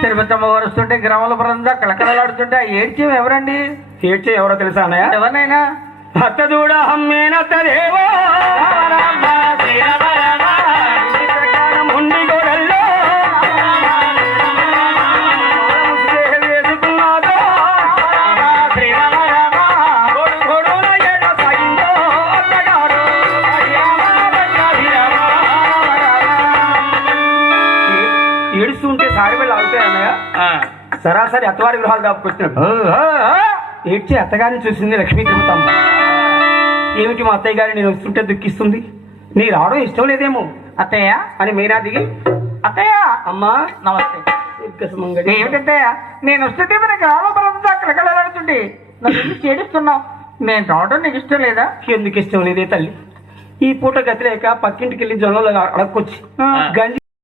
తిరుపతమ్మ వారు వస్తుంటే గ్రామాల పరంగా కళకళలాడుతుంటే ఏడ్చే ఎవరండి? ఏడ్చే ఎవరో తెలుసా అన్నయ్య? ఎవరినైనా అత్తదూడ అమ్మేనత్త దేవో ఏడుస్తుంటే సారి వెళ్ళి ఆగుతాయి అన్నయ్య. సరాసరి అత్తవారి గృహాలు దాపుకొచ్చినట్టు ఏడ్చి అత్తగారిని చూసింది లక్ష్మీ తిరుపతమ్మ. ఏమిటి మా అత్తయ్య గారిని నేను వస్తుంటే దుఃఖిస్తుంది, నీ రావడం ఇష్టం లేదేమో అత్తయ్య అని మీరా దిగి అత్తయ్య అమ్మా నమస్తే. దీర్ఘసుమంగళి. ఏమిటత్తయ్య నేను వస్తుంటే మన గ్రామాల పరంగా కళకళలాడుతుంటే నన్ను చేడుస్తున్నావు. నేను రావడం నీకు ఇష్టం లేదా? ఎందుకు ఇష్టం లేదే తల్లి, ఈ పూట గతి లేక పక్కింటికి వెళ్ళి జొన్నలు అడక్కొచ్చి గంజి